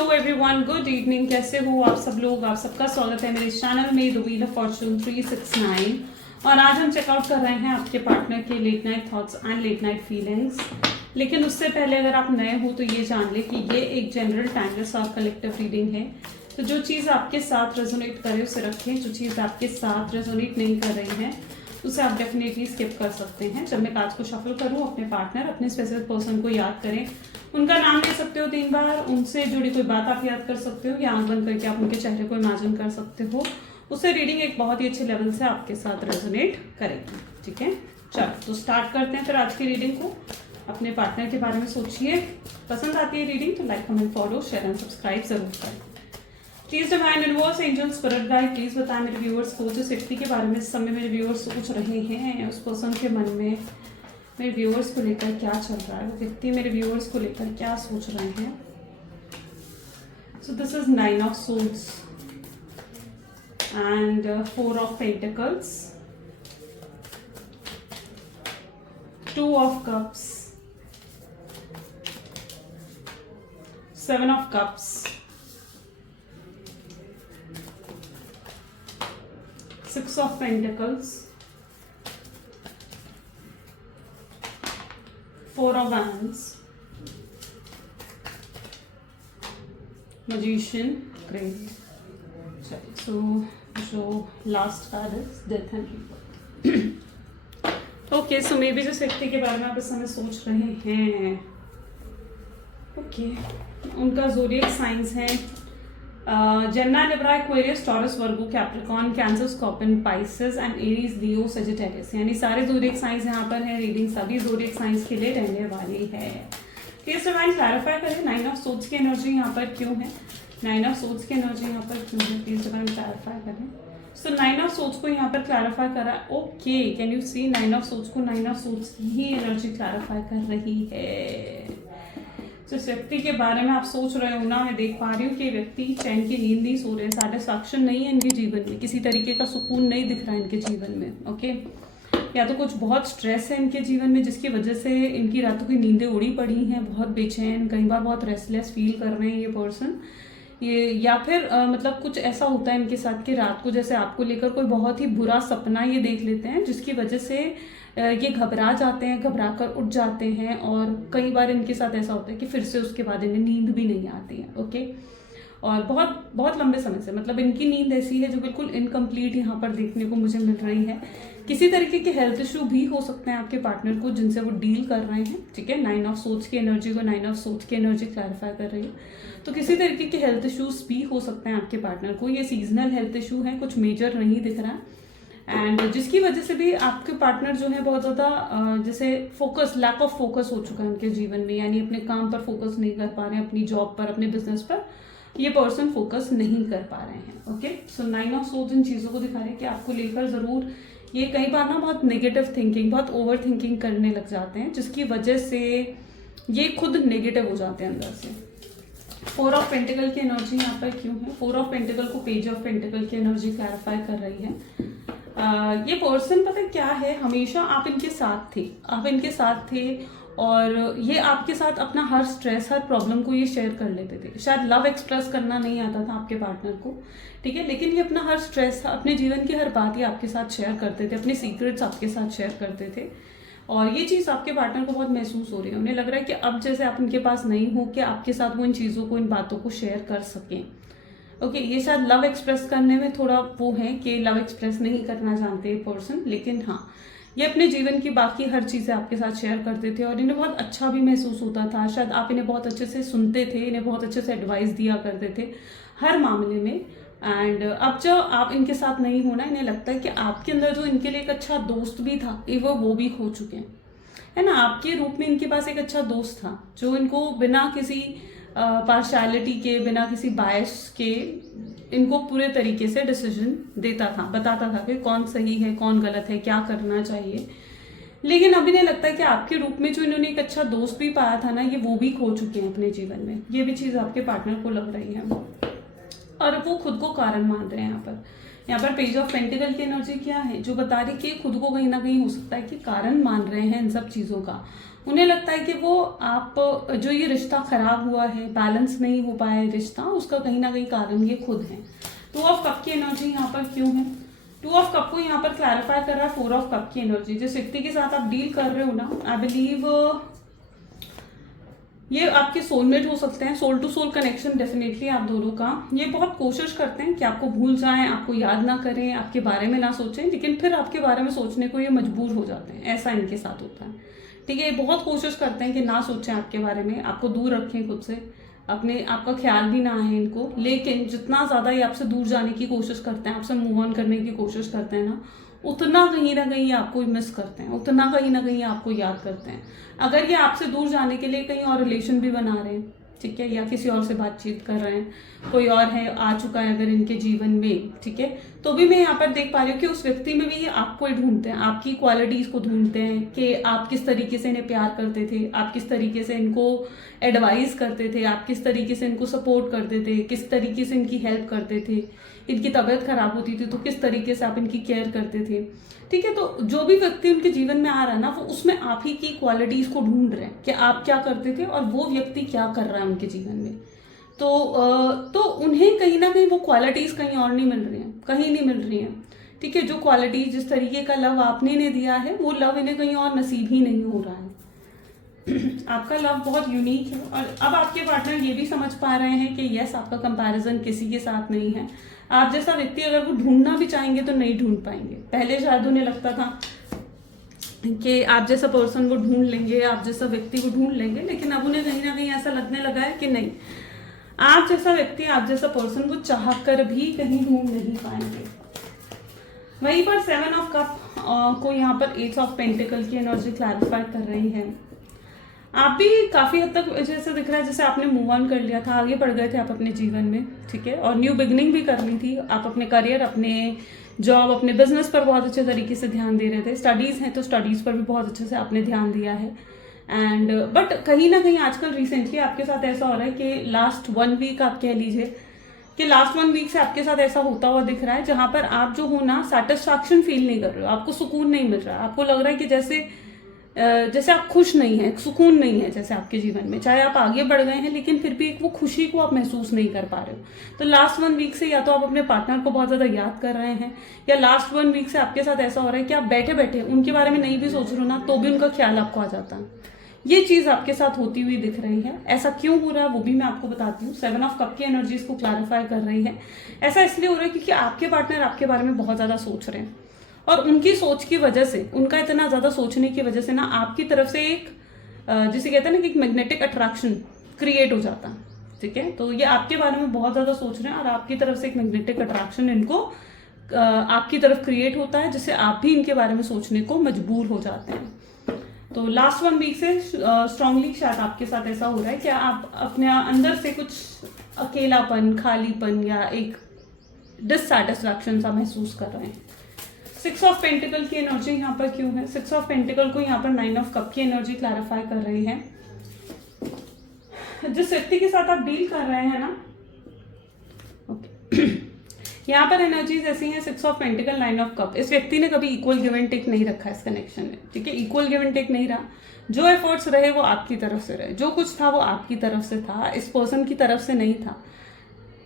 Hello everyone, good evening. कैसे हो आप सब लोग? आप सबका स्वागत है मेरे चैनल में द व्हील ऑफ फॉर्चून 369। और आज हम चेकआउट कर रहे हैं आपके पार्टनर के late night thoughts and late night feelings. लेकिन उससे पहले अगर आप नए हो तो ये जान ले कि ये एक जनरल, टाइमलेस और कलेक्टिव रीडिंग है। तो जो चीज़ आपके साथ रेजोनेट करे उसे रखें, जो चीज़ आपके साथ रेजोनेट नहीं कर रही है उसे आप डेफिनेटली स्किप कर सकते हैं। जब मैं कार्ड्स को शफल करूँ, अपने पार्टनर, अपने स्पेसिफिक पर्सन को याद करें, उनका नाम ले सकते हो 3 बार, उनसे जुड़ी कोई बात आप याद कर सकते हो या आंख बंद करके आप उनके चेहरे को इमेजिन कर सकते हो। उससे रीडिंग एक बहुत ही अच्छे लेवल से आपके साथ रेजोनेट करेगी। ठीक है, चलो तो स्टार्ट करते हैं फिर आज की रीडिंग को। अपने पार्टनर के बारे में सोचिए। पसंद आती है रीडिंग तो like, comment, follow, share and subscribe जरूर करें। Please divine universe, angel, spirit guide, please बताएं मेरे व्यूअर्स को जिस व्यक्ति के बारे में इस समय मेरे व्यूअर्स सोच रहे हैं, उस पर्सन के मन में मेरे व्यूअर्स को लेकर क्या चल रहा है, वो व्यक्ति मेरे व्यूअर्स को लेकर क्या सोच रहे हैं। सो this is 9 of swords and 4 of pentacles, 2 of cups, 7 of cups, 6 of Pentacles, 4 of Wands, Magician, Grave. So जो लास्ट कार्ड है death and rebirth. Okay, so may be जिस व्यक्ति के बारे में आप इस समय सोच रहे हैं, ओके, उनका ज़ोडिएक साइंस है Gemini, Libra, Aquarius, Taurus, Virgo, Capricorn, Cancer, Scorpion, Pisces and Aries, Leo, Sagittarius। यानी सारे ज़ोडिएक साइंस यहाँ पर हैं। रीडिंग सभी ज़ोडिएक साइंस के लिए रहने वाली है। प्लीज डिवाइन क्लैरिफाई करें 9 ऑफ सोर्ड्स की एनर्जी यहाँ पर क्यों है, 9 ऑफ सोर्ड्स की एनर्जी यहाँ पर क्यों है। प्लीज डिवाइन क्लैरिफाई करें। सो 9 ऑफ सोर्ड्स को यहाँ पर क्लैरिफाई करा। Okay, can you see 9 of swords को 9 ऑफ सोर्ड्स की ही एनर्जी क्लैरिफाई कर रही है। जिस व्यक्ति के बारे में आप सोच रहे हो ना, मैं देख पा रही हूँ कि व्यक्ति चैन की नींद नहीं सो रहे, सैटिस्फैक्शन नहीं है इनके जीवन में, किसी तरीके का सुकून नहीं दिख रहा है इनके जीवन में। ओके, या तो कुछ बहुत स्ट्रेस है इनके जीवन में जिसकी वजह से इनकी रातों की नींदें उड़ी पड़ी हैं, बहुत बेचैन, कई बार बहुत रेस्टलेस फील कर रहे हैं ये पर्सन। ये या फिर मतलब कुछ ऐसा होता है इनके साथ कि रात को जैसे आपको लेकर कोई बहुत ही बुरा सपना ये देख लेते हैं जिसकी वजह से ये घबरा जाते हैं, घबरा कर उठ जाते हैं। और कई बार इनके साथ ऐसा होता है कि फिर से उसके बाद इन्हें नींद भी नहीं आती है। ओके, और बहुत बहुत लंबे समय से मतलब इनकी नींद ऐसी है जो बिल्कुल इनकम्प्लीट यहाँ पर देखने को मुझे मिल रही है। किसी तरीके के हेल्थ इशू भी हो सकते हैं आपके पार्टनर को जिनसे वो डील कर रहे हैं। ठीक है, 9 ऑफ सोर्ड्स की एनर्जी को 9 ऑफ सोर्ड्स की एनर्जी क्लैरिफाई कर रही है। तो किसी तरीके के हेल्थ इश्यूज भी हो सकते हैं आपके पार्टनर को। ये सीजनल हेल्थ इशू है, कुछ मेजर नहीं दिख रहा है। एंड जिसकी वजह से भी आपके पार्टनर जो है बहुत ज़्यादा जैसे फोकस, लैक ऑफ फोकस हो चुका है उनके जीवन में, यानी अपने काम पर फोकस नहीं कर पा रहे हैं, अपनी जॉब पर, अपने बिजनेस पर ये पर्सन फोकस नहीं कर पा रहे हैं। ओके, सो 9 ऑफ सोर्ड्स इन चीज़ों को दिखा रहे हैं कि आपको लेकर ज़रूर ये कई बार ना बहुत नेगेटिव थिंकिंग, बहुत ओवर थिंकिंग करने लग जाते हैं जिसकी वजह से ये खुद नेगेटिव हो जाते हैं अंदर से। 4 ऑफ पेंटिकल की एनर्जी यहाँ पर क्यों है? 4 ऑफ पेंटिकल को पेज ऑफ पेंटिकल की एनर्जी क्लैरिफाई कर रही है। ये पर्सन पता है क्या है, हमेशा आप इनके साथ थे, आप इनके साथ थे और ये आपके साथ अपना हर स्ट्रेस, हर प्रॉब्लम को ये शेयर कर लेते थे। शायद लव एक्सप्रेस करना नहीं आता था आपके पार्टनर को, ठीक है, लेकिन ये अपना हर स्ट्रेस, अपने जीवन की हर बात ये आपके साथ शेयर करते थे, अपने सीक्रेट्स आपके साथ शेयर करते थे। और ये चीज़ आपके पार्टनर को बहुत महसूस हो रही है। उन्हें लग रहा है कि अब जैसे आप इनके पास नहीं हो कि आपके साथ वो इन चीज़ों को, इन बातों को शेयर कर सकें। ओके, ये शायद लव एक्सप्रेस करने में थोड़ा वो है कि लव एक्सप्रेस नहीं करना जानते पर्सन, लेकिन हाँ, ये अपने जीवन की बाकी हर चीज़ें आपके साथ शेयर करते थे और इन्हें बहुत अच्छा भी महसूस होता था। शायद आप इन्हें बहुत अच्छे से सुनते थे, इन्हें बहुत अच्छे से एडवाइस दिया करते थे हर मामले में। एंड अब जब आप इनके साथ नहीं होना, इन्हें लगता है कि आपके अंदर जो इनके लिए एक अच्छा दोस्त भी था, वो भी खो चुके हैं, है ना। आपके रूप में इनके पास एक अच्छा दोस्त था जो इनको बिना किसी पार्शियलिटी के, बिना किसी बायस के इनको पूरे तरीके से डिसीजन देता था, बताता था कि कौन सही है, कौन गलत है, क्या करना चाहिए। लेकिन अब इन्हें लगता है कि आपके रूप में जो इन्होंने एक अच्छा दोस्त भी पाया था ना, ये वो भी खो चुके हैं अपने जीवन में। ये भी चीज़ आपके पार्टनर को लग रही है और वो खुद को कारण मान रहे हैं यहाँ पर, यहाँ पर पेज ऑफ पेंटिकल की एनर्जी क्या है, जो बता रही कि खुद को कहीं ना कहीं हो सकता है कि कारण मान रहे हैं इन सब चीज़ों का। उन्हें लगता है कि वो आप जो ये रिश्ता खराब हुआ है, बैलेंस नहीं हो पाया है रिश्ता, उसका कहीं ना कहीं कारण ये खुद है। 2 ऑफ कप की एनर्जी यहाँ पर क्यों है? 2 ऑफ कप को यहाँ पर क्लैरिफाई कर रहा है 4 ऑफ कप की एनर्जी। जिस व्यक्ति के साथ आप डील कर रहे हो ना, आई बिलीव ये आपके सोलमेट हो सकते हैं, soul to soul connection definitely आप दोनों का। ये बहुत कोशिश करते हैं कि आपको भूल जाएं, आपको याद ना करें, आपके बारे में ना सोचें, लेकिन फिर आपके बारे में सोचने को ये मजबूर हो जाते हैं, ऐसा इनके साथ होता है। ठीक है, ये बहुत कोशिश करते हैं कि ना सोचें आपके बारे में, आपको दूर रखें खुद से, अपने आपका ख्याल भी ना है इनको, लेकिन जितना ज़्यादा ये आपसे दूर जाने की कोशिश करते हैं, आपसे मूव ऑन करने की कोशिश करते हैं ना, उतना कहीं ना कहीं आपको मिस करते हैं, उतना कहीं ना कहीं आपको याद करते हैं। अगर ये आपसे दूर जाने के लिए कहीं और रिलेशन भी बना रहे हैं, ठीक है, या किसी और से बातचीत कर रहे हैं, कोई और है आ चुका है अगर इनके जीवन में, ठीक है, तो भी मैं यहाँ पर देख पा रही हूँ कि उस व्यक्ति में भी ये आपको ही ढूंढते हैं, आपकी क्वालिटीज को ढूंढते हैं कि आप किस तरीके से इन्हें प्यार करते थे, आप किस तरीके से इनको एडवाइस करते थे, आप किस तरीके से इनको सपोर्ट करते थे, किस तरीके से इनकी हेल्प करते थे, इनकी तबीयत खराब होती थी तो किस तरीके से आप इनकी केयर करते थे। ठीक है, तो जो भी व्यक्ति उनके जीवन में आ रहा है ना, वो उसमें आप ही की क्वालिटीज को ढूंढ रहे हैं कि आप क्या करते थे और वो व्यक्ति क्या कर रहा है उनके जीवन में। तो उन्हें कहीं ना कहीं वो क्वालिटीज कहीं और नहीं मिल रही हैं, कहीं नहीं मिल रही हैं। ठीक है, जो क्वालिटीज, जिस तरीके का लव आपने इन्हें दिया है, वो लव इन्हें कहीं और नसीब ही नहीं हो रहा है। आपका लव बहुत यूनिक है और अब आपके पार्टनर ये भी समझ पा रहे हैं कि यस, आपका कंपैरिजन किसी के साथ नहीं है। आप जैसा व्यक्ति अगर वो ढूंढना भी चाहेंगे तो नहीं ढूंढ पाएंगे। पहले शायद उन्हें लगता था कि आप जैसा पर्सन को ढूंढ लेंगे, आप जैसा व्यक्ति को ढूंढ लेंगे, लेकिन अब उन्हें कहीं ना कहीं ऐसा लगने लगा है कि नहीं, आप जैसा व्यक्ति, आप जैसा पर्सन वो चाह कर भी कहीं ढूंढ नहीं पाएंगे। वहीं पर 7 ऑफ कप को यहाँ पर 8 ऑफ पेंटिकल की एनर्जी क्लैरिफाई कर रही है। आप भी काफ़ी हद तक जैसे दिख रहा है जैसे आपने मूव ऑन कर लिया था, आगे बढ़ गए थे आप अपने जीवन में, ठीक है, और न्यू बिगनिंग भी करनी थी। आप अपने करियर, अपने जॉब, अपने बिजनेस पर बहुत अच्छे तरीके से ध्यान दे रहे थे। स्टडीज़ हैं तो स्टडीज़ पर भी बहुत अच्छे से आपने ध्यान दिया है। एंड बट कहीं ना कहीं आजकल रिसेंटली आपके साथ ऐसा हो रहा है कि लास्ट 1 वीक आप कह लीजिए कि लास्ट 1 वीक से आपके साथ ऐसा होता हुआ दिख रहा है जहाँ पर आप जो हो ना, सेटिस्फैक्शन फील नहीं कर रहे हो, आपको सुकून नहीं मिल रहा, आपको लग रहा है कि जैसे आप खुश नहीं है, सुकून नहीं है जैसे आपके जीवन में। चाहे आप आगे बढ़ गए हैं लेकिन फिर भी एक वो खुशी को आप महसूस नहीं कर पा रहे हो। तो लास्ट 1 वीक से या तो आप अपने पार्टनर को बहुत ज़्यादा याद कर रहे हैं, या लास्ट 1 वीक से आपके साथ ऐसा हो रहा है कि आप बैठे बैठे उनके बारे में नहीं भी सोच रहे हो ना, तो भी उनका ख्याल आपको आ जाता है। ये चीज़ आपके साथ होती हुई दिख रही है। ऐसा क्यों हो रहा है वो भी मैं आपको बताती हूँ। 7 ऑफ कप की एनर्जीज को क्लैरिफाई कर रही है। ऐसा इसलिए हो रहा है क्योंकि आपके पार्टनर आपके बारे में बहुत ज़्यादा सोच रहे हैं, और उनकी सोच की वजह से, उनका इतना ज़्यादा सोचने की वजह से ना, आपकी तरफ से एक जिसे कहते हैं ना कि एक मैग्नेटिक अट्रैक्शन क्रिएट हो जाता है। ठीक है, तो ये आपके बारे में बहुत ज़्यादा सोच रहे हैं और आपकी तरफ से एक मैग्नेटिक अट्रैक्शन इनको आपकी तरफ क्रिएट होता है, जिससे आप भी इनके बारे में सोचने को मजबूर हो जाते हैं। तो लास्ट 1 वीक से स्ट्रांगली शायद आपके साथ ऐसा हो रहा है कि आप अपने अंदर से कुछ अकेलापन, खालीपन या एक डिससैटिस्फैक्शन सा महसूस कर रहे हैं। 6 ऑफ पेंटिकल की एनर्जी यहाँ पर क्यों है? 6 ऑफ पेंटिकल को यहाँ पर 9 ऑफ कप की एनर्जी क्लैरिफाई कर रही है। जिस व्यक्ति के साथ आप डील कर रहे हैं ना, ओके, यहाँ पर एनर्जीज ऐसी हैं 6 ऑफ पेंटिकल 9 ऑफ कप। इस व्यक्ति ने कभी इक्वल गिव एंड टेक नहीं रखा इस कनेक्शन में। ठीक है, इक्वल गिव एंड टेक नहीं रहा। जो एफर्ट्स रहे वो आपकी तरफ से रहे, जो कुछ था वो आपकी तरफ से था, इस पर्सन की तरफ से नहीं था।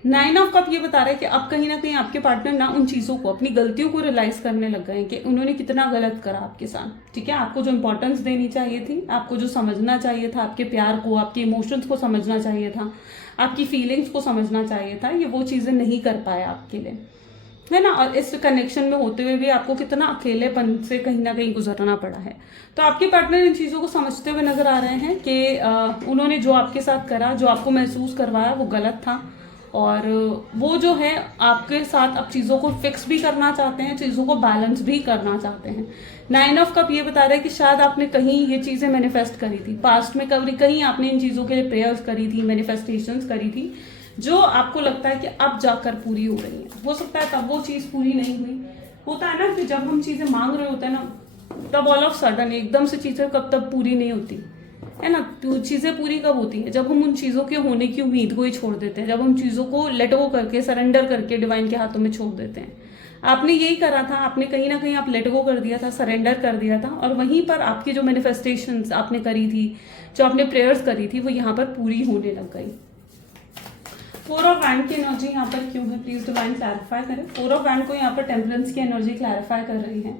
9 ऑफ कप ये बता रहा है कि अब कहीं ना कहीं आपके पार्टनर ना उन चीज़ों को, अपनी गलतियों को रियलाइज करने लग गए हैं कि उन्होंने कितना गलत करा आपके साथ। ठीक है, आपको जो इंपॉर्टेंस देनी चाहिए थी, आपको जो समझना चाहिए था, आपके प्यार को, आपके इमोशंस को समझना चाहिए था, आपकी फीलिंग्स को समझना चाहिए था, ये वो चीज़ें नहीं कर पाया आपके लिए, है ना। और इस कनेक्शन में होते हुए भी आपको कितना अकेलेपन से कहीं ना कहीं गुजरना पड़ा है। तो आपके पार्टनर इन चीज़ों को समझते हुए नजर आ रहे हैं कि उन्होंने जो आपके साथ करा, जो आपको महसूस करवाया, वो गलत था, और वो जो है आपके साथ अब चीज़ों को फिक्स भी करना चाहते हैं, चीज़ों को बैलेंस भी करना चाहते हैं। 9 ऑफ कप ये बता रहा है कि शायद आपने कहीं ये चीज़ें मैनिफेस्ट करी थी पास्ट में, कहीं आपने इन चीज़ों के लिए प्रेयर्स करी थी, मैनिफेस्टेशंस करी थी, जो आपको लगता है कि अब जाकर पूरी हो रही है। हो सकता है तब वो चीज़ पूरी नहीं हुई। होता है ना कि जब हम चीज़ें मांग रहे होते हैं ना, तब ऑल ऑफ सडन एकदम से चीज़ें कब तब पूरी नहीं होती है ना। तो चीज़ें पूरी कब होती है? जब हम उन चीज़ों के होने की उम्मीद को ही छोड़ देते हैं, जब हम चीज़ों को लेट गो करके, सरेंडर करके डिवाइन के हाथों में छोड़ देते हैं। आपने यही करा था, आपने कहीं ना कहीं आप लेट गो कर दिया था, सरेंडर कर दिया था, और वहीं पर आपकी जो मैनिफेस्टेशंस आपने करी थी, जो आपने प्रेयर्स करी थी, वो यहाँ पर पूरी होने लग गई। 4 ऑफ वैंड की एनर्जी यहाँ पर क्यों है, प्लीज डिवाइन क्लैरिफाई करें। 4 ऑफ वैंड को यहाँ पर टेम्परेंस की एनर्जी क्लैरिफाई कर रही है।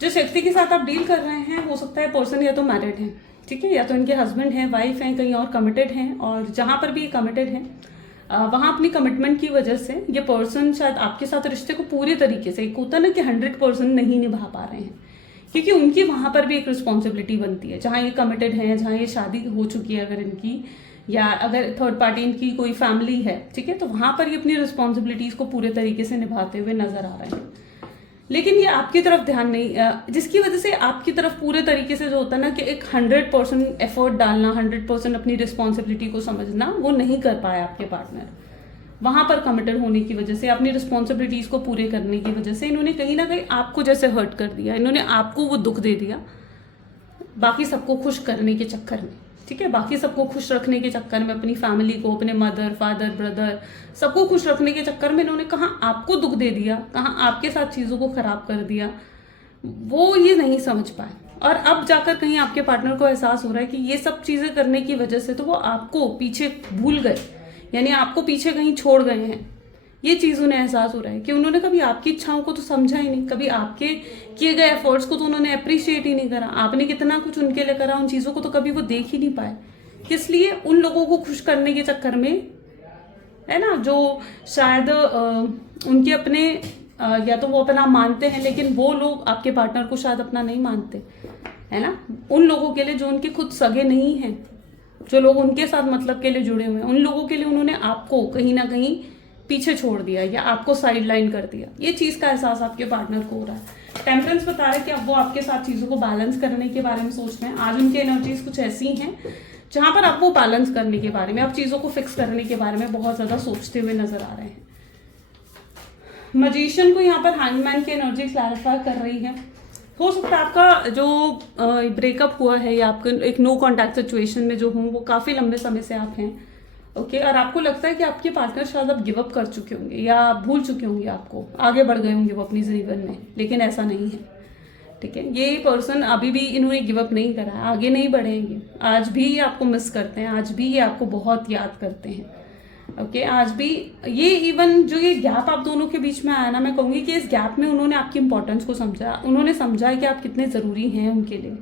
जिस व्यक्ति के साथ आप डील कर रहे हैं, हो सकता है पर्सन या तो मैरिड है, ठीक है, या तो इनके हस्बैंड हैं, वाइफ हैं, कहीं और कमिटेड हैं, और जहाँ पर भी ये कमिटेड हैं वहाँ अपनी कमिटमेंट की वजह से ये पर्सन शायद आपके साथ रिश्ते को पूरी तरीके से, एक होता ना कि 100% नहीं निभा पा रहे हैं, क्योंकि उनकी वहाँ पर भी एक रिस्पॉन्सिबिलिटी बनती है। जहाँ ये कमिटेड हैं, जहाँ ये शादी हो चुकी है अगर इनकी, या अगर थर्ड पार्टी इनकी कोई फैमिली है, ठीक है, तो वहाँ पर ये अपनी रिस्पॉन्सिबिलिटीज़ को पूरे तरीके से निभाते हुए नजर आ रहे हैं। लेकिन ये आपकी तरफ ध्यान नहीं, जिसकी वजह से आपकी तरफ पूरे तरीके से जो होता है ना कि एक 100% एफर्ट डालना, 100% अपनी रिस्पॉन्सिबिलिटी को समझना, वो नहीं कर पाया आपके पार्टनर। वहाँ पर कमिटेड होने की वजह से, अपनी रिस्पॉन्सिबिलिटीज़ को पूरे करने की वजह से इन्होंने कहीं ना कहीं आपको जैसे हर्ट कर दिया, इन्होंने आपको वो दुख दे दिया बाकी सबको खुश करने के चक्कर में, ठीक है, बाकी सबको खुश रखने के चक्कर में, अपनी फैमिली को, अपने मदर फादर ब्रदर सबको खुश रखने के चक्कर में इन्होंने कहाँ आपको दुख दे दिया, कहाँ आपके साथ चीज़ों को खराब कर दिया, वो ये नहीं समझ पाए। और अब जाकर कहीं आपके पार्टनर को एहसास हो रहा है कि ये सब चीज़ें करने की वजह से तो वो आपको पीछे भूल गए, यानी आपको पीछे कहीं छोड़ गए हैं। ये चीज़ उन्हें एहसास हो रहा है कि उन्होंने कभी आपकी इच्छाओं को तो समझा ही नहीं, कभी आपके किए गए एफर्ट्स को तो उन्होंने अप्रिशिएट ही नहीं करा, आपने कितना कुछ उनके लिए करा, उन चीज़ों को तो कभी वो देख ही नहीं पाए। इसलिए उन लोगों को खुश करने के चक्कर में, है ना, जो शायद उनके अपने या तो वो अपना मानते हैं, लेकिन वो लोग आपके पार्टनर को शायद अपना नहीं मानते, है ना, उन लोगों के लिए जो उनके खुद सगे नहीं हैं, जो लोग उनके साथ मतलब के लिए जुड़े हुए हैं, उन लोगों के लिए उन्होंने आपको कहीं ना कहीं पीछे छोड़ दिया या आपको साइडलाइन कर दिया। ये चीज़ का एहसास आपके पार्टनर को हो रहा है। टेम्परेंस बता रहा है कि अब वो आपके साथ चीज़ों को बैलेंस करने के बारे में सोच रहे हैं। आज उनकी एनर्जीज कुछ ऐसी हैं जहां पर आप वो बैलेंस करने के बारे में, आप चीज़ों को फिक्स करने के बारे में बहुत ज़्यादा सोचते हुए नजर आ रहे हैं। मजिशियन को यहाँ पर हैंगमैन की एनर्जी क्लैरिफाई कर रही है। हो सकता है आपका जो ब्रेकअप हुआ है या आपके एक नो कॉन्टैक्ट सिचुएशन में जो हूँ, वो काफ़ी लंबे समय से आप हैं, ओके, और आपको लगता है कि आपके पार्टनर शायद अब गिव अप कर चुके होंगे या भूल चुके होंगे आपको, आगे बढ़ गए होंगे वो अपनी जीवन में, लेकिन ऐसा नहीं है, ठीक है। ये पर्सन अभी भी इन्होंने गिव अप नहीं करा है, आगे नहीं बढ़ेंगे, आज भी ये आपको मिस करते हैं, आज भी ये आपको बहुत याद करते हैं, ओके। आज भी ये इवन जो ये गैप आप दोनों के बीच में आया ना, मैं कहूँगी कि इस गैप में उन्होंने आपकी इंपॉर्टेंस को समझा, उन्होंने समझा है कि आप कितने ज़रूरी हैं उनके लिए,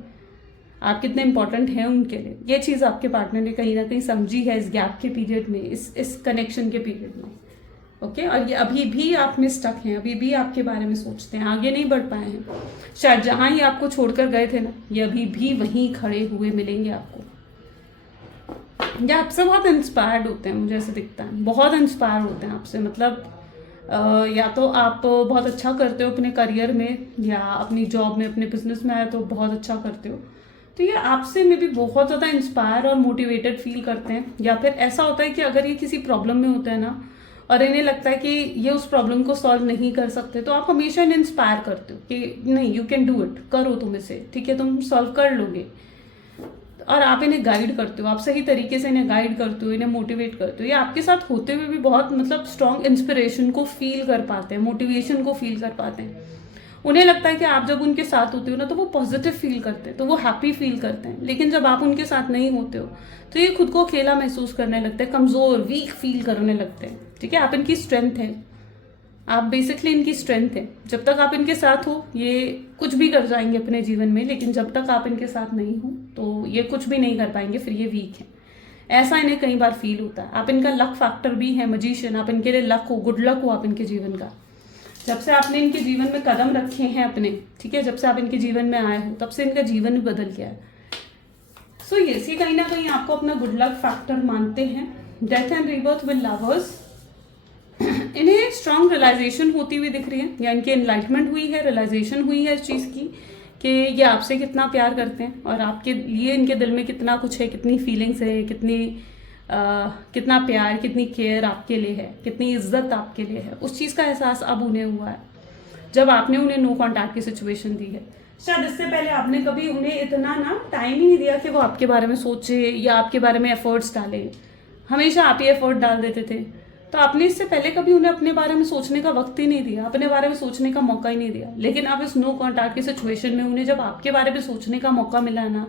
आप कितने इंपॉर्टेंट हैं उनके लिए। ये चीज़ आपके पार्टनर ने कहीं ना कहीं समझी है इस गैप के पीरियड में, इस कनेक्शन के पीरियड में, ओके। और ये अभी भी आप में स्टक हैं, अभी भी आपके बारे में सोचते हैं, आगे नहीं बढ़ पाए हैं। शायद जहाँ ये आपको छोड़कर गए थे ना, ये अभी भी वहीं खड़े हुए मिलेंगे आपको। या आपसे बहुत इंस्पायर्ड होते हैं, मुझे ऐसे दिखता है, बहुत इंस्पायर होते हैं आपसे। मतलब या तो आप बहुत अच्छा करते हो अपने करियर में, या अपनी जॉब में, अपने बिजनेस में आए तो बहुत अच्छा करते हो, तो ये आपसे में भी बहुत ज़्यादा इंस्पायर और मोटिवेटेड फील करते हैं। या फिर ऐसा होता है कि अगर ये किसी प्रॉब्लम में होते हैं ना, और इन्हें लगता है कि ये उस प्रॉब्लम को सॉल्व नहीं कर सकते, तो आप हमेशा इन्हें इंस्पायर करते हो कि नहीं, यू कैन डू इट, करो तुम इसे, ठीक है, तुम सॉल्व कर लोगे। और आप इन्हें गाइड करते हो, आप सही तरीके से इन्हें गाइड करते हो, इन्हें मोटिवेट करते हो। ये आपके साथ होते हुए भी बहुत मतलब स्ट्रॉन्ग इंस्पिरेशन को फील कर पाते हैं, मोटिवेशन को फील कर पाते हैं। उन्हें लगता है कि आप जब उनके साथ होते हो ना, तो वो पॉजिटिव फील करते हैं, तो वो हैप्पी फील करते हैं। लेकिन जब आप उनके साथ नहीं होते हो, तो ये खुद को अकेला महसूस करने लगते हैं, कमज़ोर, वीक फील करने लगते हैं, ठीक है। आप इनकी स्ट्रेंथ है, आप बेसिकली इनकी स्ट्रेंथ है। जब तक आप इनके साथ हो, ये कुछ भी कर जाएंगे अपने जीवन में, लेकिन जब तक आप इनके साथ नहीं हो, तो ये कुछ भी नहीं कर पाएंगे, फिर ये वीक है। ऐसा इन्हें कई बार फील होता है। आप इनका लक फैक्टर भी है, मजिशियन, आप इनके लिए लक हो, गुड लक हो आप इनके जीवन का। जब से आपने इनके जीवन में कदम रखे हैं अपने, ठीक है, जब से आप इनके जीवन में आए हो, तब से इनका जीवन भी बदल गया है। सो यस, ये कहीं ना कहीं आपको अपना गुड लक फैक्टर मानते हैं। Death and rebirth with lovers, इन्हें स्ट्रॉन्ग रियलाइजेशन होती हुई दिख रही है, या इनकी एनलाइटमेंट हुई है, रियलाइजेशन हुई है इस चीज़ की कि ये आपसे कितना प्यार करते हैं, और आपके लिए इनके दिल में कितना कुछ है, कितनी फीलिंग्स है, कितना प्यार, कितनी केयर आपके लिए है, कितनी इज्जत आपके लिए है। उस चीज़ का एहसास अब उन्हें हुआ है जब आपने उन्हें नो कॉन्टैक्ट की सिचुएशन दी है। शायद इससे पहले आपने कभी उन्हें इतना ना टाइम ही नहीं दिया कि वो आपके बारे में सोचे या आपके बारे में एफर्ट्स डाले। हमेशा आप ही एफर्ट डाल देते थे, तो आपने इससे पहले कभी उन्हें अपने बारे में सोचने का वक्त ही नहीं दिया, अपने बारे में सोचने का मौका ही नहीं दिया। लेकिन अब इस नो कॉन्टैक्ट की सिचुएशन में उन्हें जब आपके बारे में सोचने का मौका मिला है ना,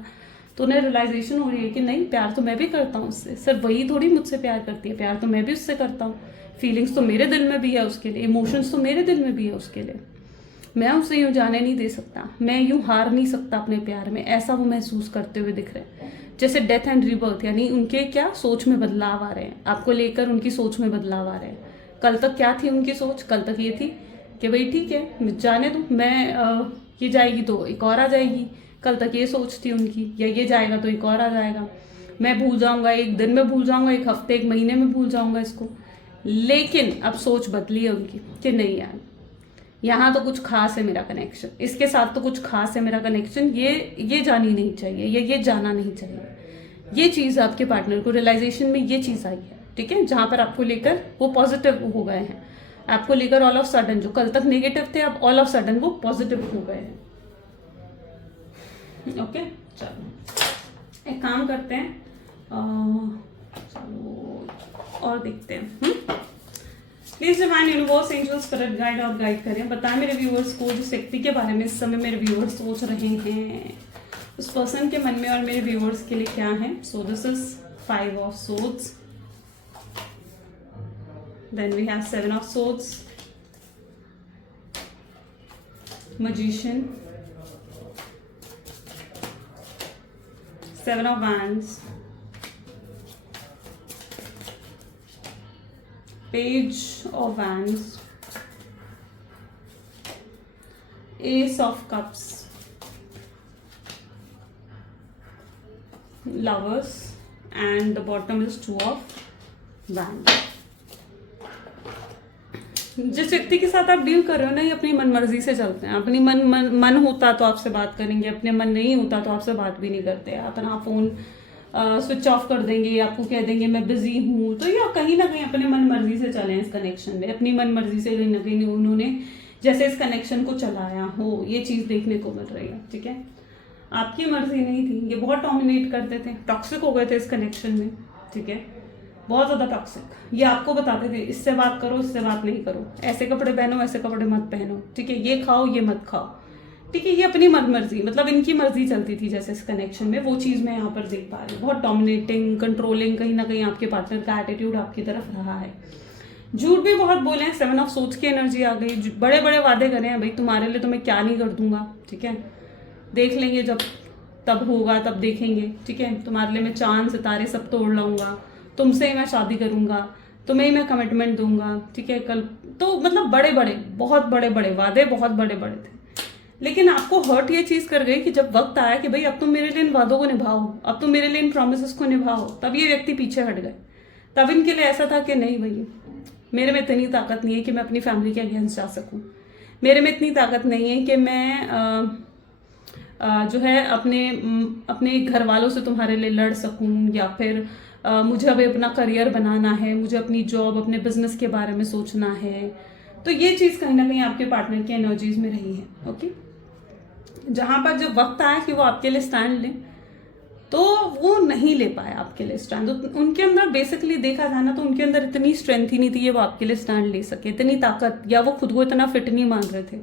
तो उन्हें रियलाइजेशन हो रही है कि नहीं, प्यार तो मैं भी करता हूँ उससे, सिर्फ वही थोड़ी मुझसे प्यार करती है, प्यार तो मैं भी उससे करता हूँ, फीलिंग्स तो मेरे दिल में भी है उसके लिए, इमोशंस तो मेरे दिल में भी है उसके लिए। मैं उसे यूं जाने नहीं दे सकता, मैं यूं हार नहीं सकता अपने प्यार में, ऐसा वो महसूस करते हुए दिख रहे हैं। जैसे डेथ एंड रिबर्थ, यानी उनके क्या सोच में बदलाव आ रहे हैं, आपको लेकर उनकी सोच में बदलाव आ रहे हैं। कल तक क्या थी उनकी सोच? कल तक ये थी कि भाई ठीक है, जाने दो, मैं ये जाएगी तो एक और आ जाएगी। कल तक ये सोच थी उनकी, या ये जाएगा तो एक और आ जाएगा, मैं भूल जाऊंगा, एक दिन में भूल जाऊंगा, एक हफ्ते एक महीने में भूल जाऊंगा इसको। लेकिन अब सोच बदली है उनकी कि नहीं यार, यहाँ तो कुछ खास है मेरा कनेक्शन, इसके साथ तो कुछ खास है मेरा कनेक्शन, ये जानी नहीं चाहिए, ये जाना नहीं चाहिए। ये चीज़ आपके पार्टनर को रियलाइजेशन में ये चीज़ आई है, ठीक है, जहाँ पर आपको लेकर वो पॉजिटिव हो गए हैं, आपको लेकर ऑल ऑफ सडन जो कल तक नेगेटिव थे अब ऑल ऑफ सडन वो पॉजिटिव हो गए हैं। ओके, चलो एक काम करते हैं, चलो और देखते हैं। Please divine universe angel spirit guide और गाइड करें, बताएं मेरे व्यूअर्स को जिस व्यक्ति के बारे में इस समय मेरे व्यूअर्स सोच रहे हैं, उस पर्सन के मन में और मेरे व्यूअर्स के लिए क्या है। So this is 5 of swords, then we have 7 of swords, magician, 7 of wands, page of wands, ace of cups, lovers, and the bottom is 2 of wands. जिस व्यक्ति के साथ आप डील कर रहे हो ना, ये अपनी मन मर्जी से चलते हैं, अपनी मन होता तो आपसे बात करेंगे, अपने मन नहीं होता तो आपसे बात भी नहीं करते, अपना फोन स्विच ऑफ कर देंगे, आपको कह देंगे मैं बिजी हूँ। तो ये कहीं ना कहीं अपने मन मर्जी से चले इस कनेक्शन में, अपनी मन मर्जी से कहीं ना कहीं उन्होंने जैसे इस कनेक्शन को चलाया हो, ये चीज़ देखने को मिल रही है, ठीक है। आपकी मर्जी नहीं थी, ये बहुत डोमिनेट करते थे, टॉक्सिक हो गए थे इस कनेक्शन में, ठीक है, बहुत ज़्यादा टॉक्सिक। ये आपको बताते थे इससे बात करो, इससे बात नहीं करो, ऐसे कपड़े पहनो, ऐसे कपड़े मत पहनो, ठीक है, ये खाओ, ये मत खाओ, ठीक है, ये अपनी मन मर्जी, मतलब इनकी मर्जी चलती थी जैसे इस कनेक्शन में, वो चीज़ मैं यहाँ पर देख पा रही हूँ। बहुत डोमिनेटिंग, कंट्रोलिंग कहीं ना कहीं आपके पार्टनर का एटीट्यूड आपकी तरफ रहा है। झूठ भी बहुत बोले हैं, 7 ऑफ सोर्ड्स की एनर्जी आ गई, बड़े बड़े वादे करे हैं, भाई तुम्हारे लिए तो मैं क्या नहीं कर दूंगा, ठीक है, देख लेंगे जब तब होगा तब देखेंगे, ठीक है, तुम्हारे लिए मैं चांद सितारे सब तोड़ लाऊंगा, तुमसे ही मैं शादी करूंगा, तुम्हें ही मैं कमिटमेंट दूंगा, ठीक है, कल तो मतलब बड़े बड़े, बहुत बड़े बड़े वादे, बहुत बड़े बड़े थे। लेकिन आपको हर्ट ये चीज़ कर गई कि जब वक्त आया कि भाई अब तुम मेरे लिए इन वादों को निभाओ, अब तुम मेरे लिए इन प्रोमिस को निभाओ, तब ये व्यक्ति पीछे हट गए। तब इनके लिए ऐसा था कि नहीं भैया, मेरे में इतनी ताकत नहीं है कि मैं अपनी फैमिली के अगेंस्ट जा सकूँ, मेरे में इतनी ताकत नहीं है कि मैं जो है अपने घर वालों से तुम्हारे लिए लड़ सकूँ, या फिर मुझे अभी अपना करियर बनाना है, मुझे अपनी जॉब, अपने बिजनेस के बारे में सोचना है। तो ये चीज़ कहीं ना कहीं आपके पार्टनर की एनर्जीज में रही है, ओके। जहाँ पर जब वक्त आया कि वो आपके लिए स्टैंड लें, तो वो नहीं ले पाए आपके लिए स्टैंड। तो उनके अंदर बेसिकली देखा जाए ना, तो उनके अंदर इतनी स्ट्रेंथ ही नहीं थी कि वो आपके लिए स्टैंड ले सके, इतनी ताकत, या वो खुद को इतना फिट नहीं मान रहे थे।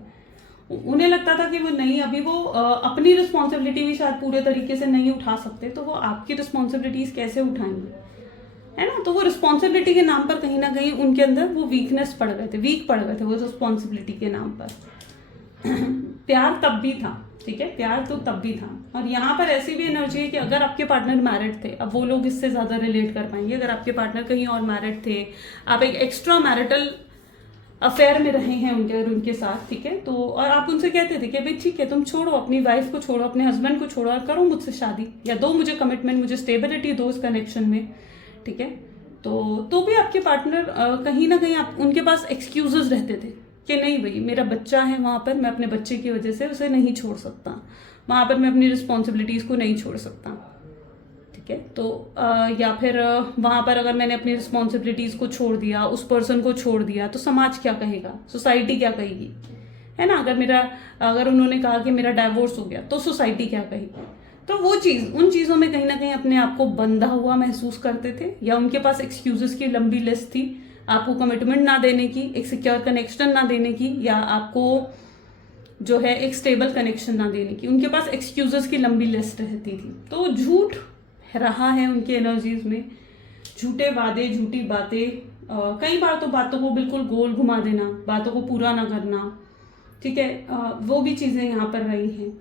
उन्हें लगता था कि वो नहीं, अभी वो अपनी रिस्पॉन्सिबिलिटी भी शायद पूरे तरीके से नहीं उठा सकते, तो वो आपकी रिस्पॉन्सिबिलिटीज कैसे उठाएंगे, है ना। तो वो रिस्पॉन्सिबिलिटी के नाम पर कहीं ना कहीं उनके अंदर वो वीकनेस पड़ गए थे, वीक पड़ गए थे वो रिस्पॉन्सिबिलिटी के नाम पर। प्यार तब भी था, ठीक है, प्यार तो तब भी था। और यहाँ पर ऐसी भी एनर्जी है कि अगर आपके पार्टनर मैरिड थे, अब वो लोग इससे ज़्यादा रिलेट कर पाएंगे, अगर आपके पार्टनर कहीं और मैरिड थे, आप एक एक्स्ट्रा मैरिटल अफेयर में रहे हैं उनके साथ, ठीक है, तो और आप उनसे कहते थे कि भाई ठीक है, तुम छोड़ो, अपनी वाइफ को छोड़ो, अपने हस्बैंड को छोड़ो और करो मुझसे शादी, या दो मुझे कमिटमेंट, मुझे स्टेबिलिटी दो इस कनेक्शन में, ठीक है। तो भी आपके पार्टनर कहीं ना कहीं आप उनके पास एक्सक्यूजेस रहते थे कि नहीं भाई, मेरा बच्चा है वहाँ पर, मैं अपने बच्चे की वजह से उसे नहीं छोड़ सकता, वहाँ पर मैं अपनी रिस्पॉन्सिबिलिटीज़ को नहीं छोड़ सकता, ठीक है। तो या फिर वहाँ पर अगर मैंने अपनी रिस्पॉन्सिबिलिटीज़ को छोड़ दिया, उस पर्सन को छोड़ दिया, तो समाज क्या कहेगा, सोसाइटी क्या कहेगी, है ना। अगर उन्होंने कहा कि मेरा डाइवोर्स हो गया, तो सोसाइटी क्या कहेगी। तो वो चीज़, उन चीज़ों में कहीं ना कहीं अपने आप को बंधा हुआ महसूस करते थे, या उनके पास एक्सक्यूजेस की लंबी लिस्ट थी, आपको कमिटमेंट ना देने की, एक सिक्योर कनेक्शन ना देने की, या आपको जो है एक स्टेबल कनेक्शन ना देने की। उनके पास एक्सक्यूजेस की लंबी लिस्ट रहती थी। तो झूठ रहा है उनकी एनर्जीज में, झूठे वादे, झूठी बातें, कई बार तो बातों को बिल्कुल गोल घुमा देना, बातों को पूरा ना करना, ठीक है, वो भी चीजें यहाँ पर रही हैं।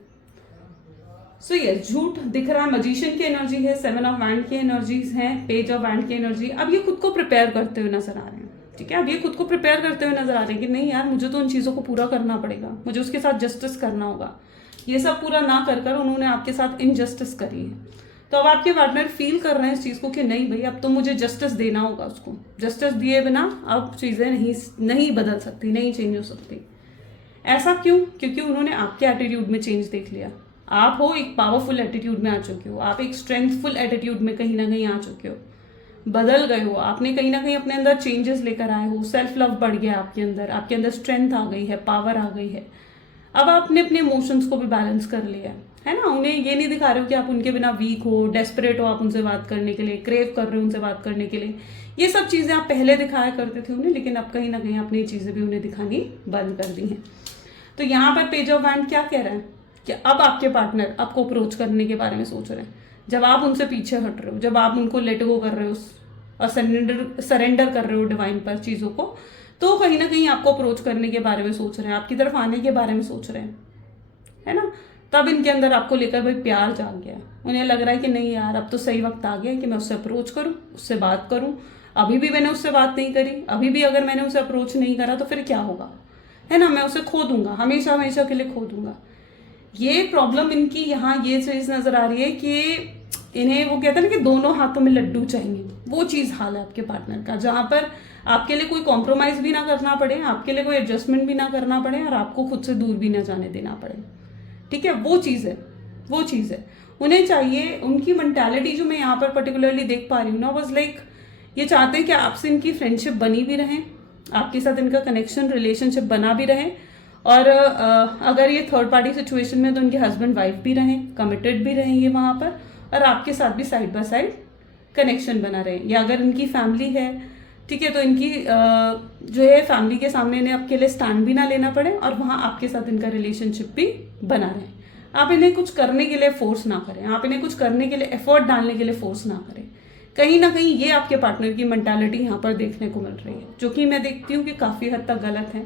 सो ये झूठ दिख रहा है। मजिशियन की एनर्जी है, 7 ऑफ वैंड की एनर्जीज हैं, पेज ऑफ वैंड की एनर्जी। अब ये खुद को प्रिपेयर करते हुए नजर आ रहे हैं, ठीक है, अब ये खुद को प्रिपेयर करते हुए नजर आ रहे हैं कि नहीं यार, मुझे तो उन चीज़ों को पूरा करना पड़ेगा, मुझे उसके साथ जस्टिस करना होगा। ये सब पूरा ना कर कर उन्होंने आपके साथ इनजस्टिस करी है। तो अब आपके पार्टनर फील कर रहे हैं इस चीज़ को कि नहीं भाई, अब तो मुझे जस्टिस देना होगा उसको। जस्टिस दिए बिना अब चीज़ें नहीं बदल सकती, नहीं चेंज हो सकती। ऐसा क्यों? क्योंकि उन्होंने आपके एटीट्यूड में चेंज देख लिया। आप हो एक पावरफुल एटीट्यूड में आ चुके हो, आप एक स्ट्रेंथफुल एटीट्यूड में कहीं ना कहीं आ चुके हो, बदल गए हो, आपने कहीं ना कहीं अपने अंदर चेंजेस लेकर आए हो, सेल्फ लव बढ़ गया आपके अंदर स्ट्रेंथ आ गई है, पावर आ गई है। अब आपने अपने इमोशंस को भी बैलेंस कर लिया है ना। उन्हें ये नहीं दिखा रहे हो कि आप उनके बिना वीक हो, डेस्परेट हो आप उनसे बात करने के लिए, क्रेव कर रहे हो उनसे बात करने के लिए। ये सब चीज़ें आप पहले दिखाया करते थे उन्हें, लेकिन अब कहीं ना कहीं आपने ये चीज़ें भी उन्हें दिखानी बंद कर दी हैं। तो यहाँ पर पेज ऑफ वैंड क्या कह रहा है कि अब आपके पार्टनर आपको अप्रोच करने के बारे में सोच रहे हैं। जब आप उनसे पीछे हट रहे हो, जब आप उनको लेट गो कर रहे हो और सरेंडर कर रहे हो डिवाइन पर चीज़ों को, तो कहीं ना कहीं आपको अप्रोच करने के बारे में सोच रहे हैं, आपकी तरफ आने के बारे में सोच रहे हैं, है ना। तब इनके अंदर आपको लेकर भाई प्यार जाग गया। उन्हें लग रहा है कि नहीं यार, अब तो सही वक्त आ गया कि मैं उससे अप्रोच करूँ, उससे बात करूँ। अभी भी मैंने उससे बात नहीं करी, अभी भी अगर मैंने उसे अप्रोच नहीं करा तो फिर क्या होगा, है ना, मैं उसे खो दूंगा, हमेशा हमेशा के लिए खो दूंगा। ये प्रॉब्लम इनकी यहाँ ये चीज़ नज़र आ रही है कि इन्हें वो कहते हैं ना कि दोनों हाथों में लड्डू चाहिए। वो चीज़ हाल है आपके पार्टनर का, जहाँ पर आपके लिए कोई कॉम्प्रोमाइज़ भी ना करना पड़े, आपके लिए कोई एडजस्टमेंट भी ना करना पड़े, और आपको खुद से दूर भी ना जाने देना पड़े, ठीक है। वो चीज़ है उन्हें चाहिए। उनकी मेंटालिटी जो मैं यहाँ पर पर्टिकुलरली देख पा रही हूँ ना, वाज लाइक ये चाहते हैं कि आपसे इनकी फ्रेंडशिप बनी भी रहे, आपके साथ इनका कनेक्शन रिलेशनशिप बना भी रहे, और अगर ये थर्ड पार्टी सिचुएशन में तो उनके हस्बैंड वाइफ भी रहें, कमिटेड भी रहेंगे वहाँ पर, और आपके साथ भी साइड बाय साइड कनेक्शन बना रहे। या अगर इनकी फैमिली है, ठीक है, तो इनकी जो है फैमिली के सामने इन्हें आपके लिए स्टैंड भी ना लेना पड़े, और वहाँ आपके साथ इनका रिलेशनशिप भी बना रहे। आप इन्हें कुछ करने के लिए फोर्स ना करें, आप इन्हें कुछ करने के लिए एफर्ट डालने के लिए फोर्स ना करें। कहीं ना कहीं ये आपके पार्टनर की मेंटालिटी यहाँ पर देखने को मिल रही है, जो कि मैं देखती हूँ कि काफ़ी हद तक गलत है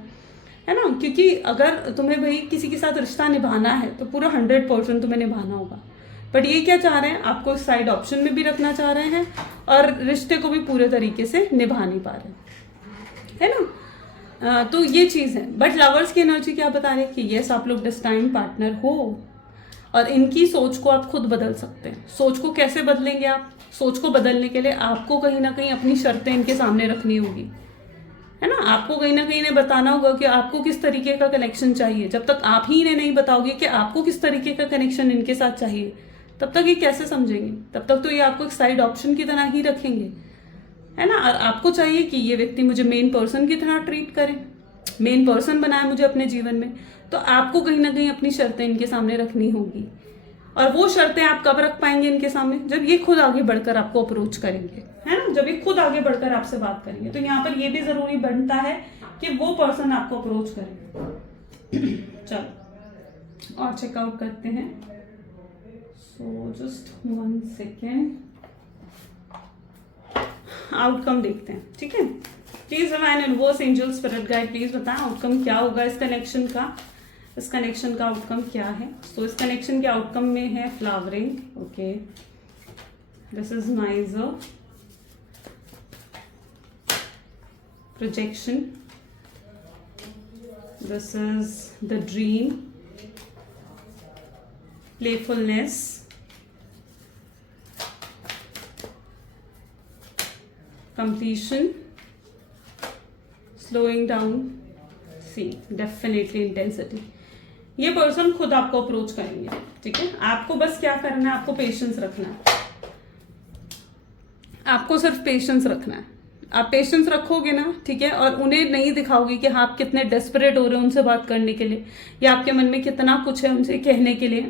ना। क्योंकि अगर तुम्हें भाई किसी के साथ रिश्ता निभाना है तो पूरा 100% तुम्हें निभाना होगा। बट ये क्या चाह रहे हैं, आपको साइड ऑप्शन में भी रखना चाह रहे हैं, और रिश्ते को भी पूरे तरीके से निभा नहीं पा रहे, है ना। तो ये चीज़ है। बट लवर्स की एनर्जी क्या बता रहे हैं कि यस, आप लोग डेस्टाइन्ड पार्टनर हो, और इनकी सोच को आप खुद बदल सकते हैं। सोच को कैसे बदलेंगे आप? सोच को बदलने के लिए आपको कहीं ना कहीं अपनी शर्तें इनके सामने रखनी होगी, है ना। आपको कहीं ना कहीं इन्हें बताना होगा कि आपको किस तरीके का कनेक्शन चाहिए। जब तक आप ही इन्हें नहीं बताओगे कि आपको किस तरीके का कनेक्शन इनके साथ चाहिए, तब तक ये कैसे समझेंगे? तब तक तो ये आपको एक साइड ऑप्शन की तरह ही रखेंगे, है ना। और आपको चाहिए कि ये व्यक्ति मुझे मेन पर्सन की तरह ट्रीट करे, मेन पर्सन बनाए मुझे अपने जीवन में। तो आपको कहीं ना कहीं अपनी शर्तें इनके सामने रखनी होगी, और वो शर्तें आप कब रख पाएंगे इनके सामने? जब ये खुद आगे बढ़कर आपको अप्रोच करेंगे, है ना, जब ये खुद आगे बढ़कर आपसे बात करेंगे। तो यहाँ पर ये भी जरूरी बनता है कि वो पर्सन आपको अप्रोच करे। चलो और चेकआउट करते हैं। सो जस्ट 1 सेकेंड, आउटकम देखते हैं, ठीक है। Please divine universe, angel, spirit guide, please बताएं आउटकम क्या होगा इस कनेक्शन का। इस कनेक्शन का आउटकम क्या है? तो इस कनेक्शन के आउटकम में है flowering, okay, this is माइजर, projection, this is the dream, playfulness, completion, slowing down, see, definitely intensity। ये पर्सन खुद आपको अप्रोच करेंगे, ठीक है। आपको बस क्या करना है, आपको पेशेंस रखना है, आपको सिर्फ पेशेंस रखना है। आप पेशेंस रखोगे ना, ठीक है, और उन्हें नहीं दिखाओगे कि हाँ आप कितने डेस्परेट हो रहे हो उनसे बात करने के लिए, या आपके मन में कितना कुछ है उनसे कहने के लिए।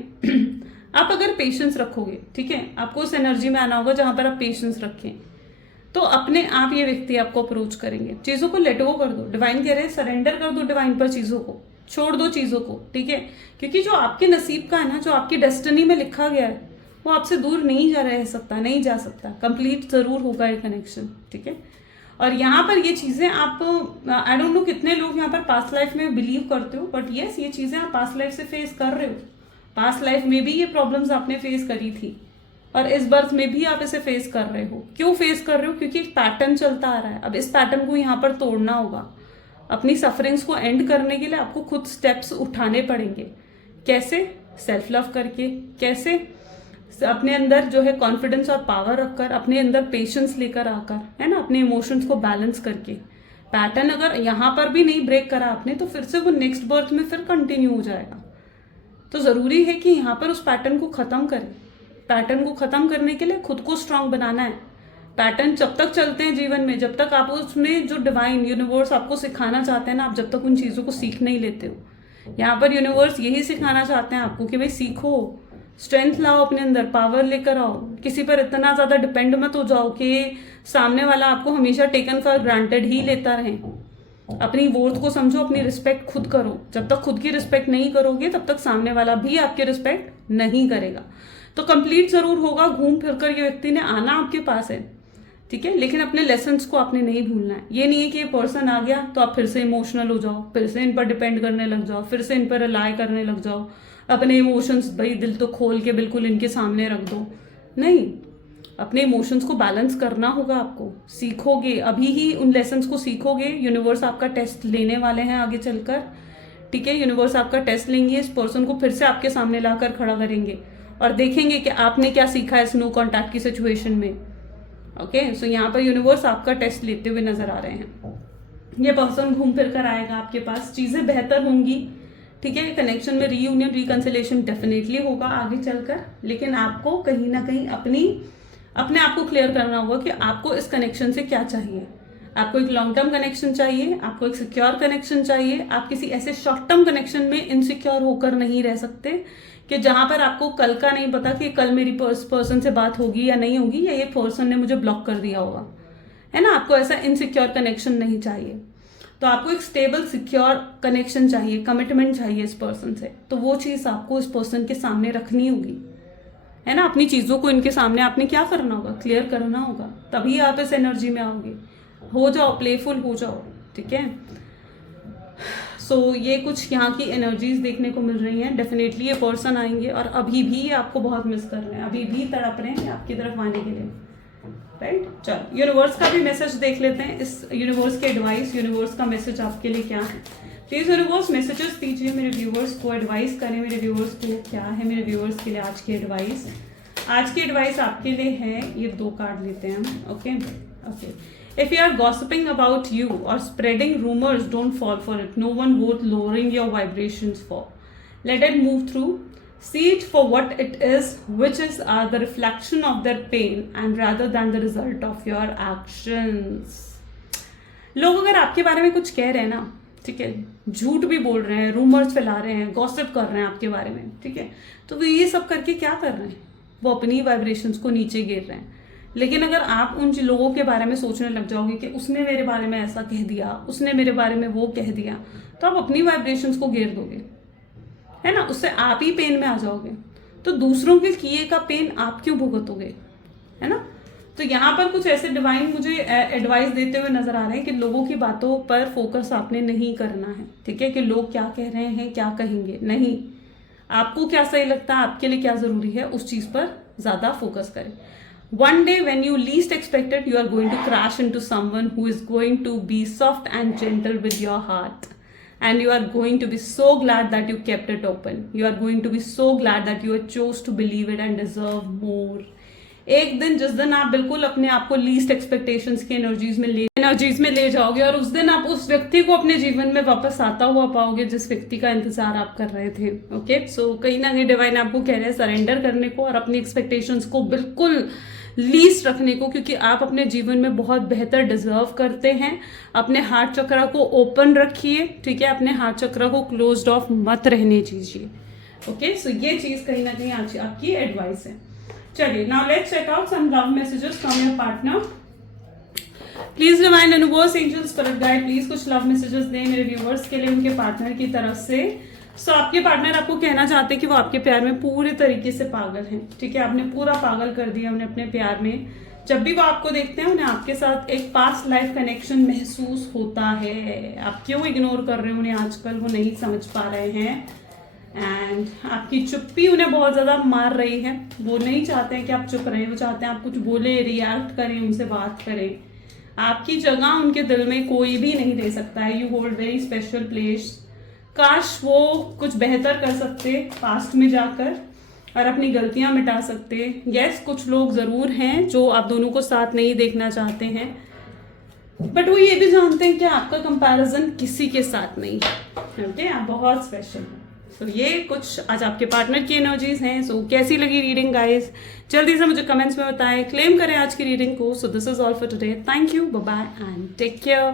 आप अगर पेशेंस रखोगे, ठीक है, आपको उस एनर्जी में आना होगा जहां पर आप पेशेंस रखें। तो अपने आप ये व्यक्ति आपको अप्रोच करेंगे। चीज़ों को लेट गो कर दो, डिवाइन कह रहे हैं सरेंडर कर दो डिवाइन पर, चीज़ों को छोड़ दो चीज़ों को, ठीक है। क्योंकि जो आपके नसीब का है ना, जो आपकी डेस्टिनी में लिखा गया है, वो आपसे दूर नहीं रह सकता, नहीं जा सकता, कंप्लीट ज़रूर होगा ये कनेक्शन, ठीक है। और यहाँ पर ये चीज़ें आप, आई डोंट नो कितने लोग यहाँ पर पास्ट लाइफ में बिलीव करते हो, बट यस ये चीज़ें आप पास्ट लाइफ से फेस कर रहे हो। पास्ट लाइफ में भी ये प्रॉब्लम्स आपने फेस करी थी और इस बर्थ में भी आप इसे फेस कर रहे हो। क्यों फेस कर रहे हो? क्योंकि एक पैटर्न चलता आ रहा है। अब इस पैटर्न को यहाँ पर तोड़ना होगा। अपनी सफरिंग्स को एंड करने के लिए आपको खुद स्टेप्स उठाने पड़ेंगे। कैसे? सेल्फ लव करके। कैसे? अपने अंदर जो है कॉन्फिडेंस और पावर रखकर, अपने अंदर पेशेंस लेकर आकर, है ना, अपने इमोशंस को बैलेंस करके। पैटर्न अगर यहाँ पर भी नहीं ब्रेक करा आपने, तो फिर से वो नेक्स्ट बर्थ में फिर कंटिन्यू हो जाएगा। तो ज़रूरी है कि यहाँ पर उस पैटर्न को ख़त्म करें। पैटर्न को ख़त्म करने के लिए खुद को स्ट्रांग बनाना है। पैटर्न जब तक चलते हैं जीवन में, जब तक आप उसमें जो डिवाइन यूनिवर्स आपको सिखाना चाहते हैं ना, आप जब तक उन चीज़ों को सीख नहीं लेते हो। यहाँ पर यूनिवर्स यही सिखाना चाहते हैं आपको कि भाई सीखो, स्ट्रेंथ लाओ अपने अंदर, पावर लेकर आओ। किसी पर इतना ज़्यादा डिपेंड मत हो जाओ कि सामने वाला आपको हमेशा टेकन फॉर ग्रांटेड ही लेता रहे। अपनी वर्थ को समझो, अपनी रिस्पेक्ट खुद करो। जब तक खुद की रिस्पेक्ट नहीं करोगे, तब तक सामने वाला भी आपकी रिस्पेक्ट नहीं करेगा। तो कंप्लीट जरूर होगा, घूम फिर कर ये व्यक्ति ने आना आपके पास है, ठीक है। लेकिन अपने लेसन्स को आपने नहीं भूलना है। ये नहीं है कि ये पर्सन आ गया तो आप फिर से इमोशनल हो जाओ, फिर से इन पर डिपेंड करने लग जाओ, फिर से इन पर रिलाय करने लग जाओ, अपने इमोशंस भाई दिल तो खोल के बिल्कुल इनके सामने रख दो। नहीं, अपने इमोशंस को बैलेंस करना होगा आपको। सीखोगे, अभी ही उन लेसन्स को सीखोगे। यूनिवर्स आपका टेस्ट लेने वाले हैं आगे चलकर, ठीक है। यूनिवर्स आपका टेस्ट लेंगे, इस पर्सन को फिर से आपके सामने लाकर खड़ा करेंगे और देखेंगे कि आपने क्या सीखा है इस नो कॉन्टैक्ट की सिचुएशन में। ओके, सो यहाँ पर यूनिवर्स आपका टेस्ट लेते हुए नजर आ रहे हैं। ये पर्सन घूम फिर कर आएगा आपके पास, चीज़ें बेहतर होंगी, ठीक है। कनेक्शन में रीयूनियन, रिकंसिलेशन डेफिनेटली होगा आगे चलकर। लेकिन आपको कहीं ना कहीं अपने आप को क्लियर करना होगा कि आपको इस कनेक्शन से क्या चाहिए। आपको एक लॉन्ग टर्म कनेक्शन चाहिए, आपको एक सिक्योर कनेक्शन चाहिए। आप किसी ऐसे शॉर्ट टर्म कनेक्शन में इनसिक्योर होकर नहीं रह सकते कि जहां पर आपको कल का नहीं पता कि कल मेरी पर्सन से बात होगी या नहीं होगी, या ये पर्सन ने मुझे ब्लॉक कर दिया होगा, है ना। आपको ऐसा इनसिक्योर कनेक्शन नहीं चाहिए। तो आपको एक स्टेबल सिक्योर कनेक्शन चाहिए, कमिटमेंट चाहिए इस पर्सन से। तो वो चीज़ आपको इस पर्सन के सामने रखनी होगी, है ना। अपनी चीज़ों को इनके सामने आपने क्या करना होगा? क्लियर करना होगा, तभी आप इस एनर्जी में आओगे। हो जाओ, प्लेफुल हो जाओ, ठीक है। सो ये कुछ यहाँ की एनर्जीज देखने को मिल रही हैं। डेफिनेटली ये पर्सन आएंगे और अभी भी आपको बहुत मिस कर रहे हैं, अभी भी तड़प रहे हैं आपकी तरफ आने के लिए, राइट। चलो यूनिवर्स का भी मैसेज देख लेते हैं। इस यूनिवर्स के एडवाइस, यूनिवर्स का मैसेज आपके लिए क्या है। प्लीज यूनिवर्स मैसेजेस दीजिए मेरे व्यूवर्स को, एडवाइस करें मेरे व्यूवर्स को। क्या है मेरे व्यूवर्स के लिए आज की एडवाइस? आज की एडवाइस आपके लिए है, ये 2 कार्ड लेते हैं हम। Okay okay. If you are gossiping about you or spreading rumors, don't fall for it. No one worth lowering your vibrations for. Let it move through. See it for what it is, which is the reflection of their pain and rather than the result of your actions. लोग अगर आपके बारे में कुछ कह रहे हैं ना, ठीक है, झूठ भी बोल रहे हैं, रूमर्स फैला रहे हैं, गॉसिप कर रहे हैं आपके बारे में, ठीक है, तो वो ये सब करके क्या कर रहे हैं? वो अपनी वाइब्रेशंस को नीचे गिर रहे हैं। लेकिन अगर आप उन लोगों के बारे में सोचने लग जाओगे कि उसने मेरे बारे में ऐसा कह दिया, उसने मेरे बारे में वो कह दिया, तो आप अपनी वाइब्रेशंस को गिर दोगे, है ना। उससे आप ही पेन में आ जाओगे। तो दूसरों के किए का पेन आप क्यों भुगतोगे, है ना। तो यहाँ पर कुछ ऐसे डिवाइन मुझे एडवाइस देते हुए नजर आ रहे हैं कि लोगों की बातों पर फोकस आपने नहीं करना है, ठीक है, कि लोग क्या कह रहे हैं, क्या कहेंगे, नहीं। आपको क्या सही लगता है, आपके लिए क्या जरूरी है, उस चीज पर ज्यादा फोकस करें। One day when you least expect it, you are going to crash into someone who is going to be soft and gentle with your heart. And you are going to be so glad that you kept it open. You are going to be so glad that you chose to believe it and deserve more. एक दिन जिस दिन आप बिल्कुल अपने आप को least expectations की एनर्जीज में ले जाओगे और उस दिन आप उस व्यक्ति को अपने जीवन में वापस आता हुआ पाओगे जिस व्यक्ति का इंतजार आप कर रहे थे। ओके, सो कहीं ना कहीं डिवाइन आपको कह रहे हैं सरेंडर करने को और अपनी एक्सपेक्टेशंस को बिल्कुल लीस्ट रखने को, क्योंकि आप अपने जीवन में बहुत बेहतर डिजर्व करते हैं। अपने हार्ट चक्र को ओपन रखिए, ठीक है, अपने हार्ट चक्र को क्लोज्ड ऑफ मत रहने दीजिए। ओके, सो ये चीज कहीं ना कहीं आज आपकी एडवाइस है। चलिए, now let's check out some love messages from your partner. Please divine universe angels spirit guide please कुछ लव मैसेजेस दें मेरे व्यूवर्स के लिए उनके पार्टनर की तरफ से। सो आपके पार्टनर आपको कहना चाहते हैं कि वो आपके प्यार में पूरे तरीके से पागल हैं, ठीक है, आपने पूरा पागल कर दिया उन्हें अपने प्यार में। जब भी वो आपको देखते हैं उन्हें आपके साथ एक पास्ट लाइफ कनेक्शन महसूस होता है। आप क्यों इग्नोर कर रहे हो उन्हें आजकल, वो नहीं समझ पा रहे हैं। एंड आपकी चुप्पी उन्हें बहुत ज़्यादा मार रही है। वो नहीं चाहते हैं कि आप चुप रहें, वो चाहते हैं आप कुछ बोले, रिएक्ट करें, उनसे बात करें। आपकी जगह उनके दिल में कोई भी नहीं दे सकता है। You hold very special place. काश वो कुछ बेहतर कर सकते पास्ट में जाकर और अपनी गलतियां मिटा सकते। यस, कुछ लोग ज़रूर हैं जो आप दोनों को साथ नहीं देखना चाहते हैं, बट वो ये भी जानते हैं कि आपका कंपैरिजन किसी के साथ नहीं है। ओके, आप बहुत स्पेशल हैं। सो ये कुछ आज आपके पार्टनर की एनर्जीज हैं। सो कैसी लगी रीडिंग गाइस, जल्दी से मुझे कमेंट्स में बताएं, क्लेम करें आज की रीडिंग को। So this is all for today. Thank you, bye bye and take care.